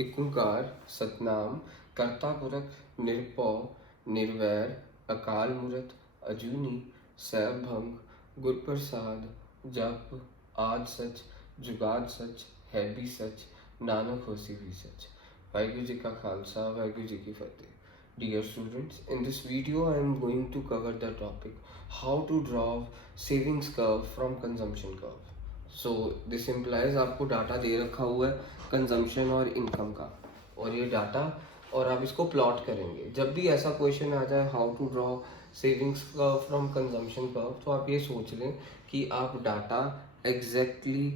इकुंकार सतनाम कर्ता पुरख निरपौ निर्वैर अकाल मूरत अजूनी सैभंग गुरप्रसाद जप आद सच जुगाद सच है भी सच नानक होसी भी सच। वाहिगुरु जी का खालसा वाहिगुरु जी की फतेह। Dear students, in this video I am going to cover the topic how to draw savings curve from consumption curve. So this implies आपको डाटा दे रखा हुआ है कंजम्पशन और इनकम का, और ये डाटा और आप इसको प्लॉट करेंगे। जब भी ऐसा क्वेश्चन आ जाए how to draw savings curve from consumption curve, तो आप ये सोच लें कि आप डाटा एग्जैक्टली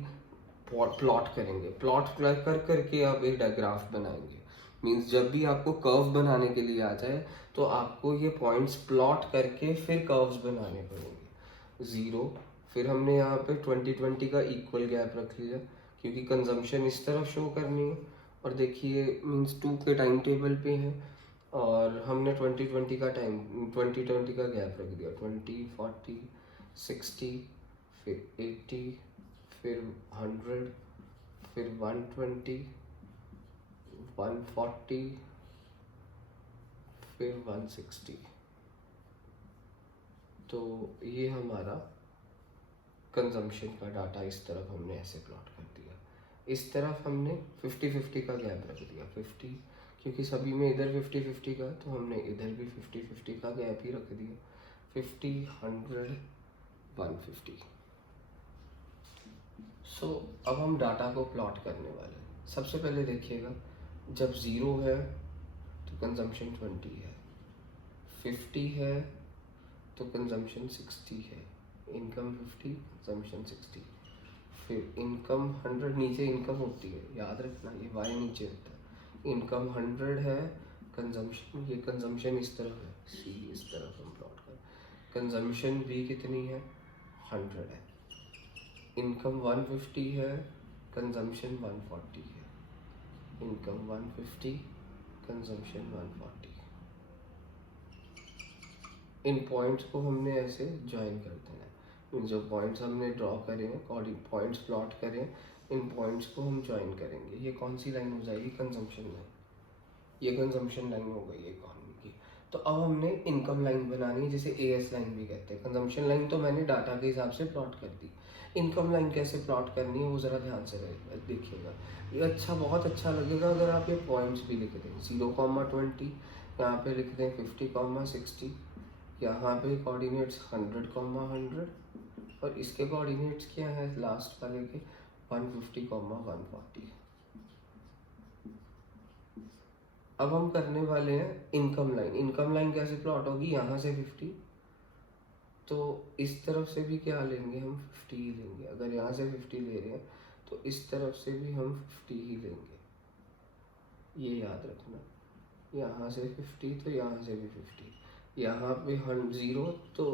प्लॉट करेंगे। प्लॉट कर करके आप एक डायग्राफ बनाएंगे। मीन्स जब भी आपको कर्व बनाने के लिए आ जाए तो आपको ये पॉइंट्स प्लॉट करके फिर कर्व्स बनाने पड़ेंगे। ज़ीरो, फिर हमने यहाँ पे 2020 का इक्वल गैप रख लिया क्योंकि कंजम्पशन इस तरफ शो करनी है, और देखिए मीन्स 2 के टाइम टेबल पे है और हमने 2020 का गैप रख दिया। 20, 40, 60, फिर 80, फिर 100, फिर 120, 140, फिर 160। तो ये हमारा कंजम्पशन का डाटा इस तरफ हमने ऐसे प्लॉट कर दिया। इस तरफ हमने 50-50 का गैप रख दिया। 50 क्योंकि सभी में इधर 50-50 का, तो हमने इधर भी 50-50 का गैप ही रख दिया। 50, 100, 150। सो अब हम डाटा को प्लॉट करने वाले हैं। सबसे पहले देखिएगा, जब ज़ीरो है तो कंजम्पशन 20 है, 50 है तो कंजम्पशन 60 है, इनकम 50 कंजम्पशन 60, फिर इनकम 100, नीचे इनकम होती है याद रखना, ये वाई नीचे होता है। इनकम 100 है, कंजम्पशन, ये कंजम्पशन इस तरफ है, सी इस तरफ हम प्लॉट कर। कंजम्पशन भी कितनी है, 100 है। इनकम 150 है, कंजम्पशन 140 है। Income 150, consumption 140। इन पॉइंट्स को हमने ऐसे ज्वाइन कर देना है। जो पॉइंट्स हमने ड्रॉ करे हैं, पॉइंट्स प्लॉट करें, इन पॉइंट्स को हम ज्वाइन करेंगे। ये कौन सी लाइन हो जाएगी, कंजम्पशन लाइन। ये कंजम्पशन लाइन हो गई इकॉनमी की। तो अब हमने इनकम लाइन बनानी है, जिसे एएस लाइन भी कहते हैं। कंजम्पशन लाइन तो मैंने डाटा के हिसाब से प्लॉट कर दी। इनकम लाइन कैसे प्लॉट करनी है वो ज़रा ध्यान से देखिएगा। ये अच्छा, बहुत अच्छा लगेगा अगर आप ये पॉइंट्स भी लिख दें। 0,20 यहाँ पे लिख दें, 50,60, यहाँ पे कोऑर्डिनेट्स 100,100, और इसके कोऑर्डिनेट्स क्या है लास्ट वाले के, 150,140। अब हम करने वाले हैं इनकम लाइन। इनकम लाइन कैसे प्लॉट होगी, यहाँ से 50, तो इस तरफ से भी क्या लेंगे हम, 50 ही लेंगे। अगर यहाँ से 50 ले रहे हैं तो इस तरफ से भी हम 50 ही लेंगे, ये याद रखना। यहाँ से 50 तो यहाँ से भी 50। यहाँ पे 0 तो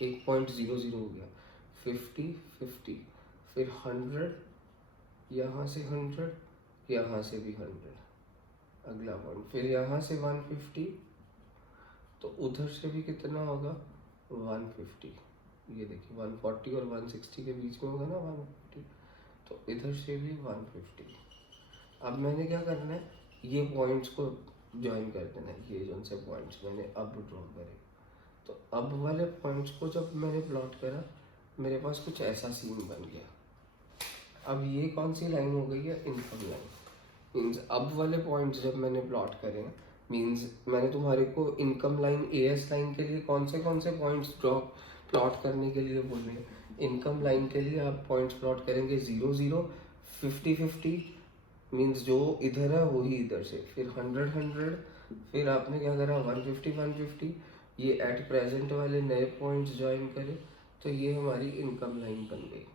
1.00 हो गया। 50, 50, फिर 100, यहाँ से 100, यहाँ से भी 100, अगला पॉइंट, फिर यहाँ से 150, तो उधर से भी कितना होगा, 150। ये देखिए 140 और 160 के बीच में होगा ना 150, तो इधर से भी 150। अब मैंने क्या करना है, ये पॉइंट्स को ज्वाइन कर देना है। ये जो से पॉइंट्स मैंने अब ड्रॉ करे, तो अब वाले पॉइंट्स को जब मैंने प्लॉट करा, मेरे पास कुछ ऐसा सीन बन गया। अब ये कौन सी लाइन हो गई है, इनकम लाइन। मीन्स अब वाले पॉइंट्स जब मैंने प्लॉट करे, मीन्स मैंने तुम्हारे को इनकम लाइन एएस लाइन के लिए कौन से पॉइंट्स प्लॉट करने के लिए बोले। इनकम लाइन के लिए आप पॉइंट्स प्लॉट करेंगे 0, 0, 50, 50, मीन्स जो इधर है वही इधर से, फिर 100, 100, फिर आपने क्या करा 150, 150, ये एट प्रेजेंट वाले नए पॉइंट्स ज्वाइन करे, तो ये हमारी इनकम लाइन बन गई।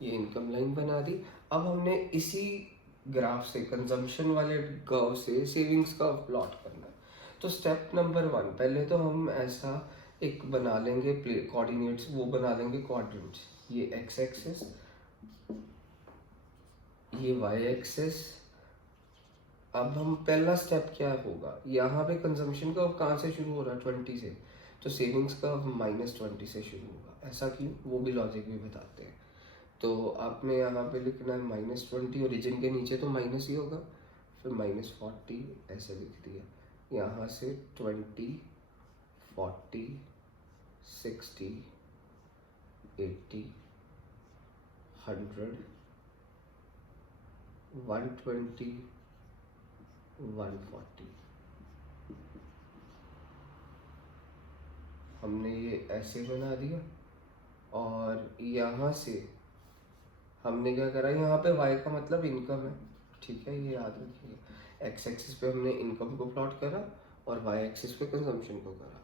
ये इनकम लाइन बना दी। अब हमने इसी ग्राफ से, कंजम्पशन वाले कर्व से सेविंग्स का प्लॉट करना है। तो स्टेप नंबर 1, पहले तो हम ऐसा एक बना लेंगे कोऑर्डिनेट्स, वो बना लेंगे क्वाड्रेंट्स। ये एक्स एक्सिस, ये वाई एक्सिस। अब हम पहला स्टेप क्या होगा, यहाँ पे कंजम्पशन का कहाँ से शुरू हो रहा है, 20 से, तो सेविंग्स का -20 से शुरू होगा। ऐसा क्यों, वो भी लॉजिक भी बताते हैं। तो आपने यहाँ पे लिखना है -20, ओरिजिन के नीचे तो माइनस ही होगा। फिर -40 ऐसे लिख दिया, यहाँ से 20, 40, 60, 80, 100, 120, 140। हमने ये ऐसे बना दिया और यहाँ से हमने क्या करा, यहाँ पे y का मतलब इनकम है, ठीक है, ये याद रखिए। x एक्सिस पे हमने इनकम को प्लॉट करा और y एक्सिस पे कंजम्पशन को करा।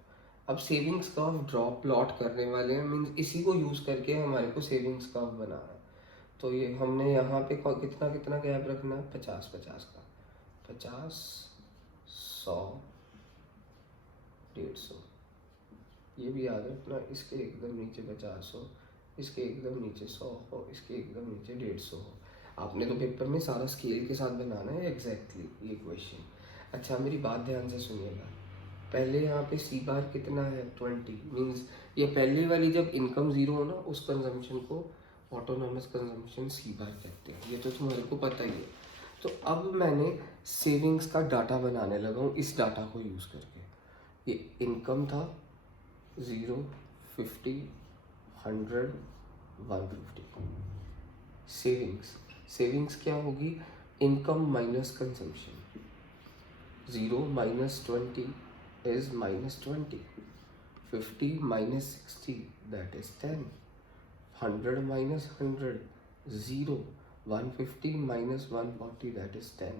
अब सेविंग्स कर्व ड्रॉ प्लॉट करने वाले हैं, मीन्स इसी को यूज़ करके हमारे को सेविंग्स कर्व बनाना है। तो ये हमने यहाँ पे कितना कितना गैप रखना है, 50-50 का, 50, 100, 150, ये भी याद रखना, इसके एकदम नीचे 50 हो, इसके एकदम नीचे 100 हो, इसके एकदम नीचे 150 हो। आपने तो पेपर में सारा स्केल के साथ बनाना है एग्जैक्टली ये क्वेश्चन। अच्छा मेरी बात ध्यान से सुनिएगा, पहले यहाँ पे सी बार कितना है, 20, मीन्स ये पहले वाली जब इनकम ज़ीरो हो ना, उस कंजम्पशन को ऑटोनॉमस कंजम्पशन सी बार कहते हैं, ये तो तुम्हारे को पता ही है। तो अब मैंने सेविंग्स का डाटा बनाने लगा हूँ इस डाटा को यूज़ करके। ये इनकम था 0, 50, 100, 150। सेविंग्स क्या होगी, income minus consumption. 0 minus 20 is -20, 50 minus 60 that is 10, 100 minus 100 0, 150 minus 140 that is 10।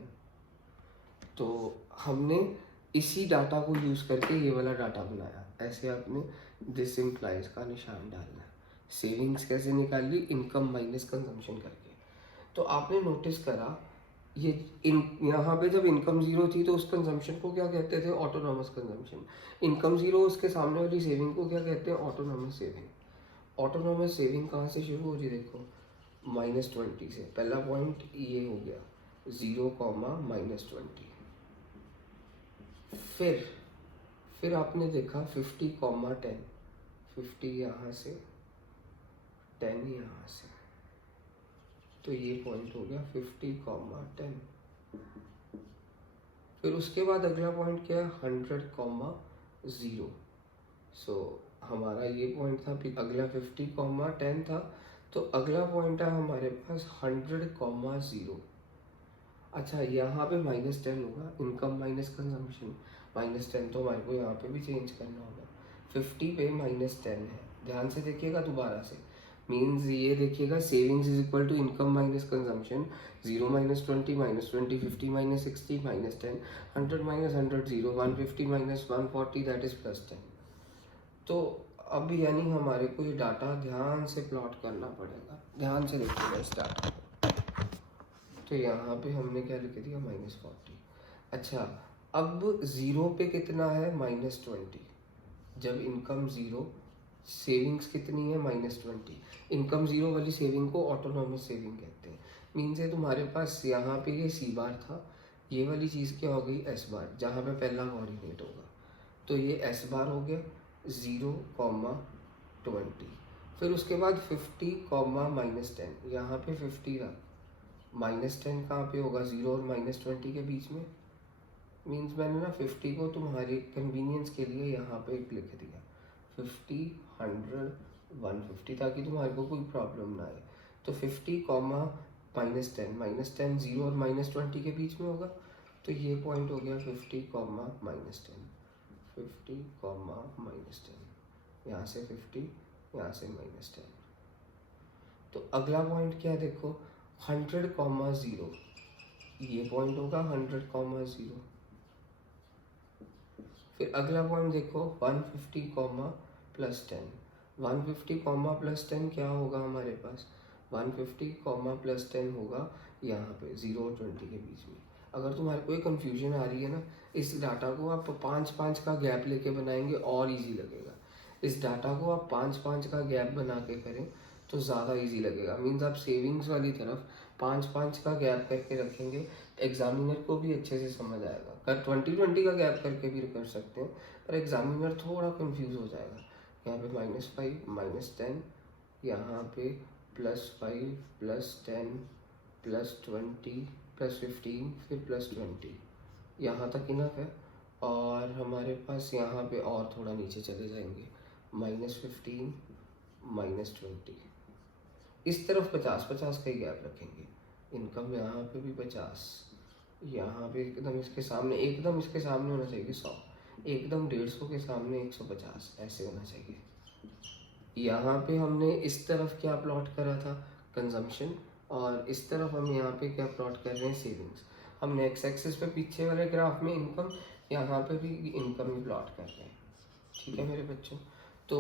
तो हमने इसी डाटा को यूज़ करके ये वाला डाटा बनाया। ऐसे आपने दिस इम्प्लाइज का निशान डालना है। सेविंग्स कैसे निकाल ली, इनकम माइनस कंजम्पशन करके। तो आपने नोटिस करा ये यहाँ पे जब इनकम ज़ीरो थी तो उस कंजम्पशन को क्या कहते थे, ऑटोनॉमस कंजम्पशन। इनकम ज़ीरो, उसके सामने वाली सेविंग को क्या कहते हैं, ऑटोनॉमस सेविंग। ऑटोनॉमस सेविंग कहाँ से शुरू हो रही, देखो -20 से। पहला पॉइंट ये हो गया 0, -20। फिर आपने देखा 50, 10, 50 यहाँ से, 10 यहाँ से, तो ये पॉइंट हो गया 50, 10। फिर उसके बाद अगला पॉइंट क्या है, 100, 0। सो हमारा ये पॉइंट था, फिर अगला 50, 10 था, तो अगला पॉइंट है हमारे पास 100, 0। अच्छा यहाँ पे -10 होगा, इनकम माइनस कंजम्पशन, -10 तो हमारे को यहाँ पे भी चेंज करना होगा। 50 पे -10 है, ध्यान से देखिएगा दोबारा से, मीन्स ये देखिएगा savings is equal to income minus consumption. 0 -20 -20, 50 -60 -10, 100 -100 0, 150 -140 that is +10। तो अब यानी हमारे को ये डाटा ध्यान से प्लॉट करना पड़ेगा, ध्यान से देखिएगा इस डाटा को। तो यहाँ पे हमने क्या लिख दिया, -40। अच्छा अब ज़ीरो पे कितना है, -20। जब इनकम ज़ीरो, सेविंग्स कितनी है, -20। इनकम ज़ीरो वाली सेविंग को ऑटोनॉमस सेविंग कहते हैं। मीन्स है तुम्हारे पास यहाँ पे ये सी बार था, ये वाली चीज़ क्या हो गई, एस बार, जहाँ पे पहला कोऑर्डिनेट होगा। तो ये एस बार हो गया 0, 20। फिर उसके बाद 50, -10, यहाँ पे 50 रहा, -10 कहाँ पे होगा, 0 और -20 के बीच में। मीन्स मैंने ना 50 को तुम्हारे कन्वीनियंस के लिए यहाँ पे एक लिख दिया, 50, 100, 150, ताकि तुम्हारे को कोई प्रॉब्लम ना आए। तो 50, -10, 0 और -20 के बीच में होगा, तो ये पॉइंट हो गया 50, -10, 50, -10, यहाँ से 50, यहाँ से -10। तो अगला पॉइंट क्या है, देखो 100, 0, ये पॉइंट होगा 100, 0। फिर अगला पॉइंट देखो 150, +10, 150, +10 क्या होगा हमारे पास, 150, +10 होगा यहाँ पे 0 और 20 के बीच में। अगर तुम्हारे कोई कंफ्यूजन आ रही है ना, इस डाटा को आप 5-5 का गैप लेके बनाएंगे और इजी लगेगा। इस डाटा को आप 5-5 का गैप बना के करें तो ज़्यादा इजी लगेगा। मीन्स आप सेविंग्स वाली तरफ 5-5 का गैप करके रखेंगे, एग्जामिनर को भी अच्छे से समझ आएगा। कर 20-20 का गैप करके भी कर सकते हैं, पर एग्जामिनर थोड़ा कंफ्यूज हो जाएगा। यहाँ पे -5, -10, यहाँ पे +5, +10, +20, +15 फिर +20, यहाँ तक इनफ है। और हमारे पास यहाँ पे और थोड़ा नीचे चले जाएंगे, -15 -20, इस तरफ 50-50 का ही गैप रखेंगे। इनकम यहाँ पे भी 50, यहाँ पे एकदम इसके सामने होना चाहिए 100, एकदम 150 के सामने 150, ऐसे होना चाहिए। यहाँ पे हमने इस तरफ क्या प्लॉट करा था, कंजम्पशन, और इस तरफ हम यहाँ पे क्या प्लॉट कर रहे हैं, सेविंग्स। हमने एक्स एक्सिस पे पीछे वाले ग्राफ में इनकम, यहाँ पे भी इनकम ही प्लॉट कर रहे हैं। ठीक है मेरे बच्चों, तो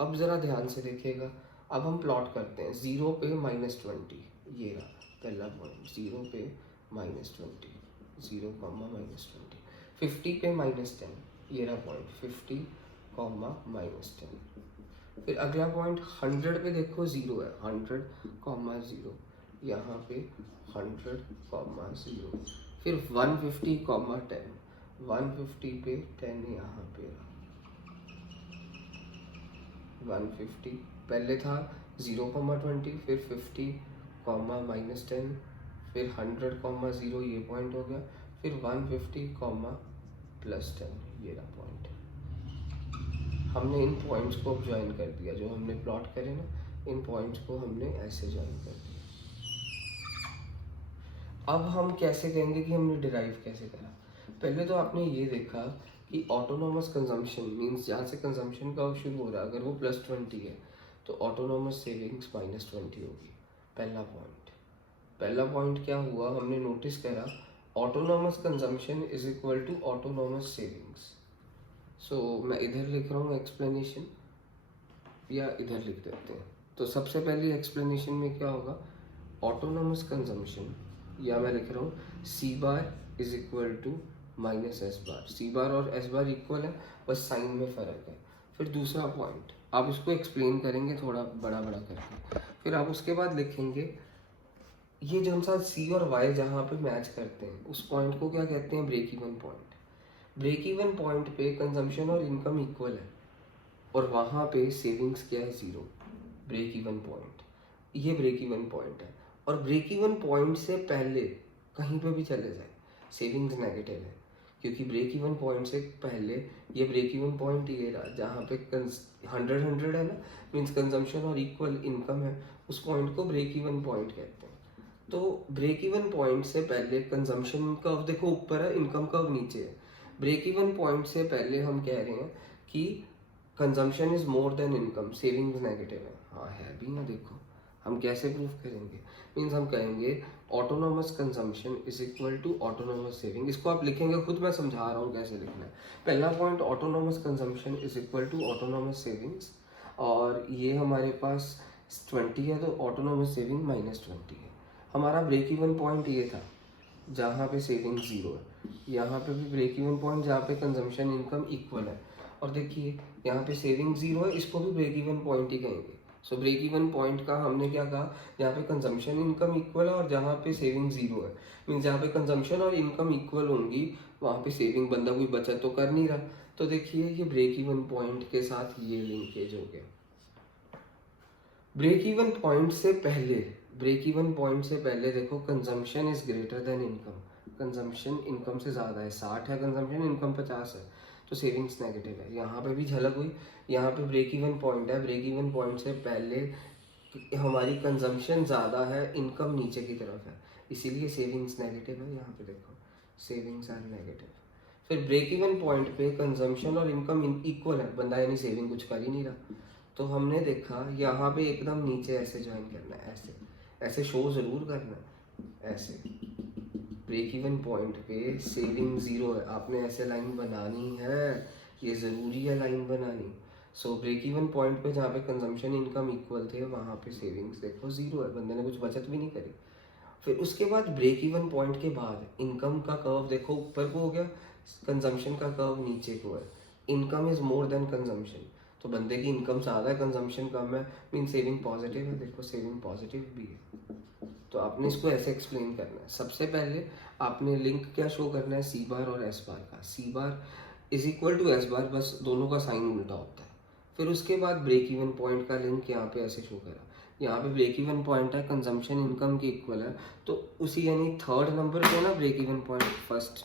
अब ज़रा ध्यान से देखिएगा। अब हम प्लॉट करते हैं 0 पे -20, ये रहा पहला पॉइंट, 0 पे -20, 0, -20, 50 पे -10, ये रहा पॉइंट 50, -10। फिर अगला पॉइंट 100 पे देखो 0 है, 100, 0, यहाँ पे 100, 0। फिर 150, 10, 150 पे 10 यहाँ पे रहा, 150 पहले था 0,20, फिर 50, -10, फिर 100, 0, ये पॉइंट हो गया, फिर 150, +10, ये रहा पॉइंट। हमने इन पॉइंट्स को अब ज्वाइन कर दिया, जो हमने प्लॉट करे ना, इन पॉइंट्स को हमने ऐसे ज्वाइन कर दिया। अब हम कैसे कहेंगे कि हमने डिराइव कैसे करा। पहले तो आपने ये देखा कि ऑटोनोमस कंजम्पशन मींस जहाँ से कंजम्पशन का शुरू हो रहा है, अगर वो +20 है तो ऑटोनोमस सेविंग्स -20 होगी। पहला पॉइंट क्या हुआ, हमने नोटिस करा autonomous consumption is equal to autonomous savings. So मैं इधर लिख रहा हूँ एक्सप्लेनेशन, या इधर लिख देते हैं। तो सबसे पहले एक्सप्लेनेशन में क्या होगा, ऑटोनोमस कंजम्पशन, या मैं लिख रहा हूँ C bar is equal to -S bar. C bar और S बार इक्वल है, बस साइन में फ़र्क है। फिर दूसरा पॉइंट, आप इसको एक्सप्लेन करेंगे थोड़ा बड़ा बड़ा करके, फिर आप उसके बाद लिखेंगे ये जो सा C और Y जहाँ पे मैच करते हैं, उस पॉइंट को क्या कहते हैं, break even point. Break even point पे कंजम्पशन और इनकम इक्वल है, और वहाँ पे सेविंग्स क्या है, 0। ब्रेक इवन पॉइंट, ये ब्रेक इवन पॉइंट है। और ब्रेक इवन पॉइंट से पहले कहीं पे भी चले जाए सेविंग्स नेगेटिव है, क्योंकि ब्रेक इवन पॉइंट से पहले ये ब्रेक इवन पॉइंट ये रहा जहाँ पे 100 है ना, मीन्स कंजम्पशन और इक्वल इनकम है, उस पॉइंट को ब्रेक इवन पॉइंट कहते हैं। तो ब्रेक इवन पॉइंट से पहले कंजम्पशन कर्व देखो ऊपर है, इनकम कर्व नीचे है। ब्रेक इवन पॉइंट से पहले हम कह रहे हैं कि consumption is more than income, savings negative है। हाँ है भी ना, देखो हम कैसे प्रूव करेंगे, मीन्स हम कहेंगे autonomous consumption is equal to autonomous saving. इसको आप लिखेंगे खुद, मैं समझा रहा हूँ कैसे लिखना है। पहला point autonomous consumption is equal to autonomous savings, और ये हमारे पास 20 है तो ऑटोनोमस सेविंग -20 है। हमारा ब्रेक इवन पॉइंट ये था जहाँ पे सेविंग 0 है, यहाँ पे भी ब्रेक इवन पॉइंट जहाँ पे कंजम्पशन इनकम इक्वल है, और देखिए यहाँ पे सेविंग 0 है, इसको भी ब्रेक इवन पॉइंट ही कहेंगे। सो ब्रेक इवन पॉइंट का हमने क्या कहा, जहाँ पे कंजम्पशन इनकम इक्वल है और जहाँ पे सेविंग 0 है, मीन्स जहाँ पे कंजम्पशन और इनकम इक्वल होंगी वहाँ पे सेविंग, बंदा कोई बचत तो कर नहीं रहा। तो देखिए ये ब्रेक इवन पॉइंट के साथ ये लिंकेज हो गया। ब्रेक इवन पॉइंट से पहले देखो consumption is greater than income, consumption income से ज़्यादा है, 60 है कंजम्पशन, इनकम 50 है, तो सेविंग्स नेगेटिव है। यहाँ पे भी झलक हुई, यहाँ पे ब्रेक इवन पॉइंट है, ब्रेक इवन पॉइंट से पहले हमारी कंजम्पशन ज़्यादा है, इनकम नीचे की तरफ है, इसीलिए सेविंग्स नेगेटिव है। यहाँ पे देखो सेविंग्स आर नेगेटिव। फिर ब्रेक इवन पॉइंट पे कंजम्पशन और इनकम इक्वल है, बंदा यानी सेविंग कुछ कर ही नहीं रहा, तो हमने देखा यहाँ पे एकदम नीचे ऐसे ज्वाइन करना है, ऐसे शो ज़रूर करना है, ऐसे ब्रेक इवन पॉइंट पे सेविंग 0 है, आपने ऐसे लाइन बनानी है, ये ज़रूरी है लाइन बनानी। सो ब्रेक इवन पॉइंट पे जहाँ पे कंजम्पशन इनकम इक्वल थे वहाँ पे सेविंग्स देखो 0 है, बंदे ने कुछ बचत भी नहीं करी। फिर उसके बाद ब्रेक इवन पॉइंट के बाद इनकम का कर्व देखो ऊपर को हो गया, कंजम्पशन का कर्व नीचे को है, income is more than consumption, तो बंदे की इनकम ज़्यादा है, कंजम्पशन कम है, मीन सेविंग पॉजिटिव है, देखो सेविंग पॉजिटिव भी है। तो आपने इसको ऐसे एक्सप्लेन करना है। सबसे पहले आपने लिंक क्या शो करना है, सी बार और एस बार का, C bar is equal to S bar, बस दोनों का साइन उल्टा होता है। फिर उसके बाद ब्रेक इवन पॉइंट का लिंक यहाँ पे ऐसे शो करा, यहाँ पे ब्रेक इवन पॉइंट है, कंजम्पशन इनकम के इक्वल है, तो उसी यानी थर्ड नंबर पे ना break even point, first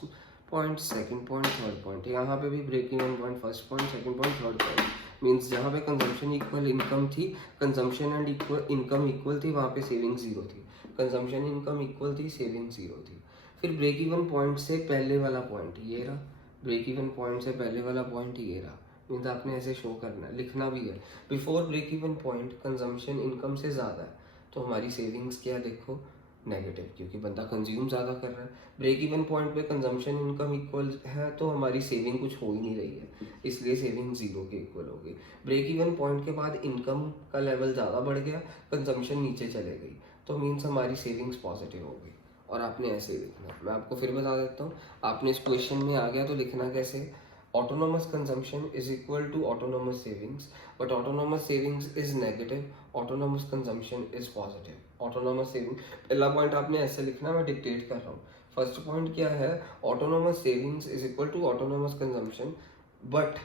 point, second point, third point, यहाँ पे भी break even point first point, second point, third point. Means जहाँ पे कंजम्पशन इक्वल इनकम थी, consumption and equal income equal थी, वहाँ पे सेविंग जीरो थी। कंजम्पशन इनकम इक्वल थी, सेविंग जीरो थी। फिर ब्रेक इवन पॉइंट से पहले वाला पॉइंट ये रहा, ब्रेक इवन पॉइंट से पहले वाला पॉइंट ये रहा। मीन्स आपने ऐसे शो करना है, लिखना भी है, before break even point consumption income से ज़्यादा है, तो हमारी सेविंग्स क्या देखो, नेगेटिव, क्योंकि बंदा कंज्यूम ज़्यादा कर रहा है। ब्रेक इवन पॉइंट पे कंजम्पशन इनकम इक्वल है, तो हमारी सेविंग कुछ हो ही नहीं रही है, इसलिए सेविंग जीरो के इक्वल होगी। ब्रेक इवन पॉइंट के बाद इनकम का लेवल ज़्यादा बढ़ गया, कंजम्पशन नीचे चले गई, तो मीन्स हमारी सेविंग्स पॉजिटिव हो गई। और आपने ऐसे ही लिखना है, मैं आपको फिर बता देता हूँ। आपने इस क्वेश्चन में आ गया तो लिखना कैसे, autonomous consumption is equal to autonomous savings, but autonomous savings is negative, autonomous consumption is positive. autonomous saving पहला पॉइंट आपने ऐसे लिखना, मैं डिक्टेट कर रहा हूँ। फर्स्ट पॉइंट क्या है, autonomous savings is equal to autonomous consumption, but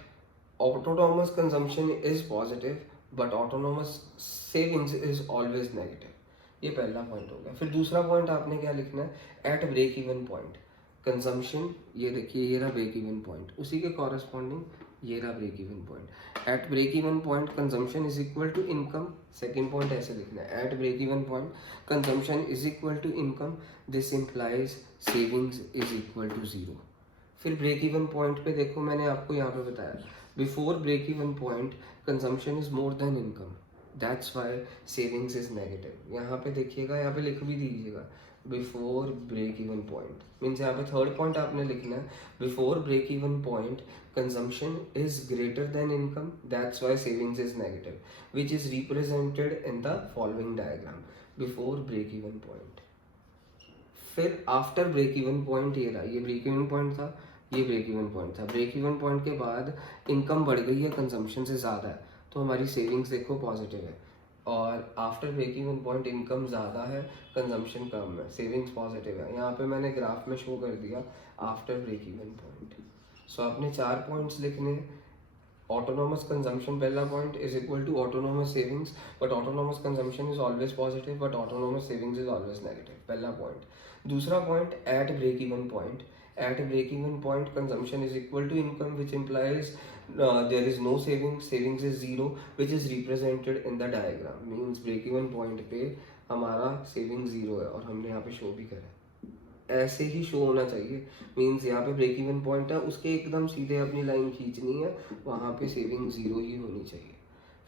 autonomous consumption is positive, but autonomous savings is always negative. ये पहला पॉइंट हो गया। फिर दूसरा पॉइंट आपने क्या लिखना है, at break even point consumption, ये देखिए ये रहा ब्रेक इवन पॉइंट, उसी के कॉरस्पॉन्डिंग ये रहा break even point. At break even point consumption is equal to income, second point ऐसे लिखना है, at break even point consumption is equal to income, this implies savings is equal to zero. फिर break even point पे देखो, मैंने आपको यहाँ पे बताया, before break even point consumption is more than income, that's why savings is negative. यहाँ पे देखिएगा, यहाँ पे लिख भी दीजिएगा, before break even point means यहाँ पे थर्ड पॉइंट आपने लिखना है, before break even point consumption is greater than income, that's why savings is negative, which is represented in the following diagram, before break even point. फिर after break even point ये रहा, ये break even point था, ये break even point था। Break even point के बाद income बढ़ गई है, कंजम्पशन से ज़्यादा है, तो हमारी सेविंग्स देखो पॉजिटिव है। और after break even point income ज़्यादा है, कंजम्पशन कम है, सेविंग्स पॉजिटिव है। यहाँ पे मैंने ग्राफ में शो कर दिया आफ्टर ब्रेक इवन पॉइंट। सो आपने 4 पॉइंट्स लिखने, autonomous consumption पहला point is equal to autonomous savings, but autonomous consumption is always positive, but autonomous savings is always negative, पहला point। दूसरा point, at break even point, at break even point consumption is equal to income, which implies there is no savings, savings is zero, which is represented in the diagram, means break even point पे हमारा savings zero है, और हमने यहाँ पे show भी करा, ऐसे ही शो होना चाहिए। मीन्स यहाँ पे ब्रेक इवन पॉइंट है, उसके एकदम सीधे अपनी लाइन खींचनी है, वहाँ पे सेविंग जीरो ही होनी चाहिए।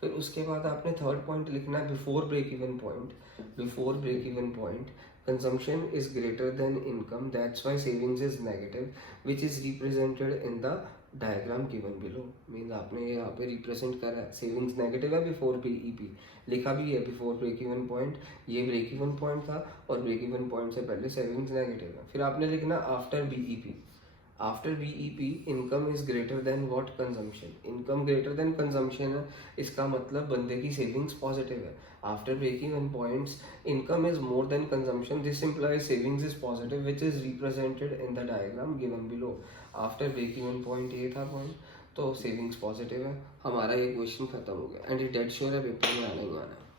फिर उसके बाद आपने थर्ड पॉइंट लिखना है, before break even point, before break even point consumption is greater than income, that's why savings is negative, which is represented in the diagram given below. Means आपने यहाँ पे रिप्रेजेंट करा है, सेविंग्स नेगेटिव है, before BEP लिखा भी है, before break even point ये ब्रेक इवन पॉइंट था, और ब्रेक इवन पॉइंट से पहले सेविंग्स नेगेटिव है। फिर आपने लिखना after BEP, after BEP income is greater than what, consumption, income greater than consumption है, इसका मतलब बंदे की सेविंग्स पॉजिटिव है। After break even points income is more than consumption, this implies savings is positive, which is represented in the diagram given below. After break even point ये था point, तो savings positive है, हमारा ये question खत्म हो गया। एंड ये डेड श्योर है पेपर में आना ही आना है।